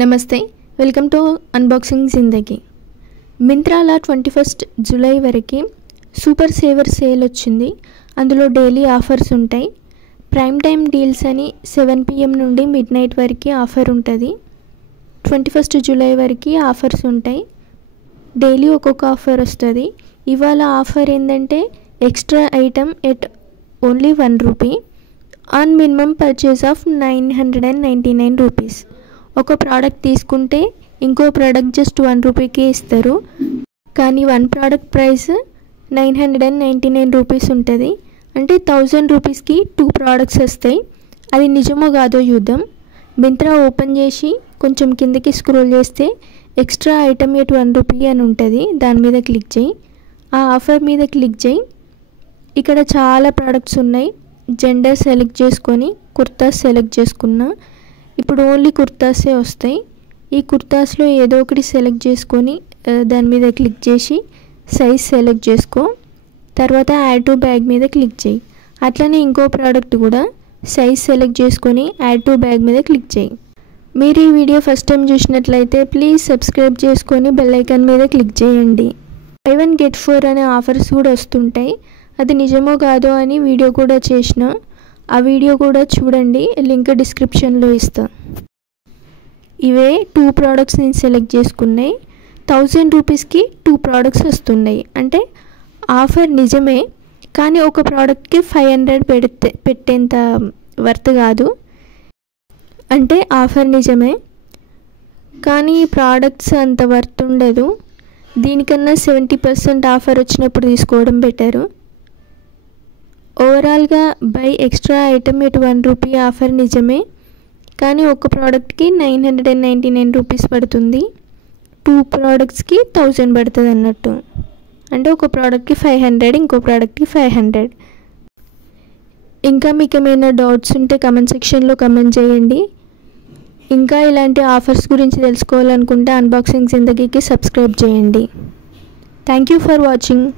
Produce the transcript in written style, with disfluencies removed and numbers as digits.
నమస్తే welcome to unboxing Zindagi మింత్రాలో 21 July వరకు super saver sale వచ్చింది. అందులో డైలీ ఆఫర్స్ ఉంటాయి. ప్రైమ్ టైమ్ డీల్స్ అని 7 PM నుండి మిడ్ నైట్ వరకు ఆఫర్ ఉంటుంది. 21 జూలై వరకు ఆఫర్స్ ఉంటాయి. డైలీ ఒక్కొక్క ఆఫర్ వస్తుంది. ఇవాళ ఆఫర్ ఏంటంటే extra item at only 1 rupee on minimum purchase of 999 rupees. ఒక ప్రోడక్ట్ తీసుకుంటే ఇంకో ప్రోడక్ట్ జస్ట్ 1 రూపీకే ఇస్తారు. కానీ 1 ప్రోడక్ట్ ప్రైస్ 999 రూపీస్ ఉంటుంది. అంటే 1000 రూపీస్కి 2 ప్రోడక్ట్స్ వస్తాయి. అది నిజమో కాదో చూద్దాం. మింత్రా ఓపెన్ చేసి కొంచెం కిందకి స్క్రోల్ చేస్తే ఎక్స్ట్రా ఐటమ్ ఎట్ 1 రూపీ అని ఉంటుంది. దాని మీద క్లిక్ చేయి. ఆ ఆఫర్ మీద క్లిక్ చేయి. ఇక్కడ చాలా ప్రోడక్ట్స్ ఉన్నాయి. జెండర్ సెలెక్ట్ చేసుకొని కుర్తాస్ సెలెక్ట్ చేసుకున్నా. ఇప్పుడు ఓన్లీ కుర్తాసే వస్తాయి. ఈ కుర్తాస్లో ఏదో ఒకటి సెలెక్ట్ చేసుకొని దాని మీద క్లిక్ చేసి సైజ్ సెలెక్ట్ చేసుకో. తర్వాత యాడ్ టు బ్యాగ్ మీద క్లిక్ చేయి. అట్లనే ఇంకో ప్రోడక్ట్ కూడా సైజ్ సెలెక్ట్ చేసుకొని యాడ్ టు బ్యాగ్ మీద క్లిక్ చేయి. మీరు ఈ వీడియో ఫస్ట్ టైం చూసినట్లయితే ప్లీజ్ సబ్స్క్రైబ్ చేసుకొని బెల్ ఐకాన్ మీద క్లిక్ చేయండి. Buy 1 get 4 అనే ఆఫర్స్ కూడా వస్తుంటాయి. అది నిజమో కాదో అని వీడియో కూడా చేసిన. ఆ వీడియో కూడా చూడండి, లింక్ డిస్క్రిప్షన్లో ఇస్తా. ఇవే 2 ప్రోడక్ట్స్ నేను సెలెక్ట్ చేసుకున్నాయి. 1000 రూపీస్కి 2 ప్రోడక్ట్స్ వస్తున్నాయి. అంటే ఆఫర్ నిజమే, కానీ ఒక ప్రోడక్ట్కి 500 పెట్టేంత వర్త్ కాదు. అంటే ఆఫర్ నిజమే, కానీ ప్రోడక్ట్స్ అంత వర్త్ ఉండదు. దీనికన్నా 70% ఆఫర్ వచ్చినప్పుడు తీసుకోవడం బెటరు. ఓవరాల్గా by extra item at 1 rupee offer నిజమే, కానీ ఒక ప్రోడక్ట్కి 999 రూపీస్ పడుతుంది. 2 ప్రోడక్ట్స్కి 1000 పడుతుంది అన్నట్టు. అంటే ఒక ప్రోడక్ట్కి 500, ఇంకో ప్రోడక్ట్కి 500. ఇంకా మీకు ఏమైనా డౌట్స్ ఉంటే కమెంట్ సెక్షన్లో కమెంట్ చేయండి. ఇంకా ఇలాంటి ఆఫర్స్ గురించి తెలుసుకోవాలనుకుంటే అన్బాక్సింగ్ జిందగీకి సబ్స్క్రైబ్ చేయండి. Thank you for watching.